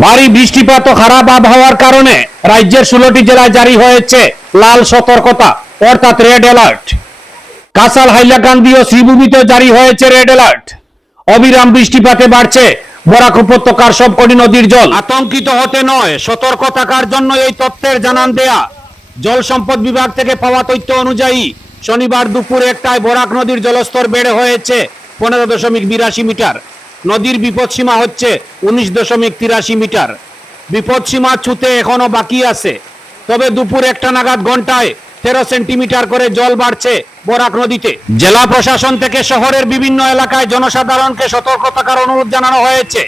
ভারী বৃষ্টিপাত ও খারাপ আবহাওয়ার কারণে রাজ্যের 16টি জেলায় জারি হয়েছে লাল সতর্কতা অর্থাৎ রেড অ্যালার্ট। কাসাল, হাইলাকান্দি ও শ্রীভূমিতে জারি হয়েছে রেড অ্যালার্ট। অবিরাম বৃষ্টিপাতে বাড়ছে বরাক উপত্যকার সবকটি নদীর জল। আতঙ্কিত হতে নয়, সতর্ক থাকার জন্য এই তথ্যের জানান দেয়া। জল সম্পদ বিভাগ থেকে পাওয়া তথ্য অনুযায়ী শনিবার দুপুর 1টায় বরাক নদীর জলস্তর বেড়ে হয়েছে 15.82 মিটার। নদীর বিপদসীমা হচ্ছে 19.83 মিটার। বিপদসীমা ছুঁতে এখনো বাকি আছে, তবে দুপুর 1টা নাগাদ ঘন্টায় 13 সেন্টিমিটার করে জল বাড়ছে বরাক নদীতে। জেলা প্রশাসন থেকে শহরের বিভিন্ন এলাকায় জনসাধারণকে সতর্ক থাকার অনুরোধ জানানো হয়েছে।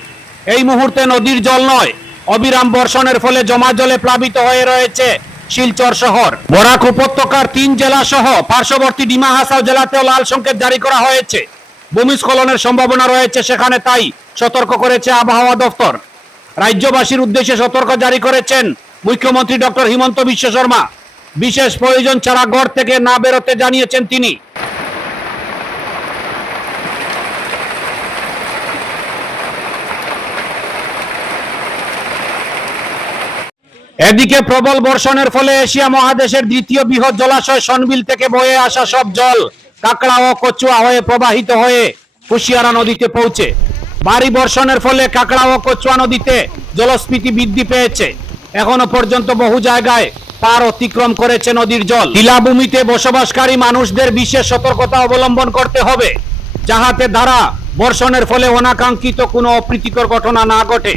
এই মুহূর্তে নদীর জল নয়, অবিরাম বর্ষণের ফলে জমা জলে প্লাবিত হয়ে রয়েছে শিলচর শহর। বরাক উপত্যকার 3 জেলা সহ পার্শ্ববর্তী ডিমা হাসাও জেলাতেও লাল সংকেত জারি করা হয়েছে। ভূমিস্খলনের সম্ভাবনা রয়েছে সেখানে, তাই সতর্ক করেছে আবহাওয়া দফতর। রাজ্যবাসীর উদ্দেশ্যে সতর্ক জারি করেছেন মুখ্যমন্ত্রী ডক্টর হিমন্ত বিশ্ব শর্মা। বিশেষ প্রয়োজন ছাড়া ঘর থেকে না বেরোতে জানিয়েছেন তিনি। এদিকে প্রবল বর্ষণের ফলে এশিয়া মহাদেশের দ্বিতীয় বৃহৎ জলাশয় সনবিল থেকে বয়ে আসা সব জল কাকড়া ও কচুয়া হয়ে প্রবাহিত হয়ে কুশিয়ারা নদীতে পৌঁছে। ভারী বর্ষণের ফলে কাকড়া ও কচুয়া নদীতে জলস্ফীতি বৃদ্ধি পেয়েছে। এখনো পর্যন্ত বহু জায়গায় পার অতিক্রম করেছে নদীর জল। টিলাভূমিতে বসবাসকারী মানুষদের বিশেষ সতর্কতা অবলম্বন করতে হবে, যাহাতে ধারা বর্ষণের ফলে অনাকাঙ্ক্ষিত কোনো অপ্রীতিকর ঘটনা না ঘটে।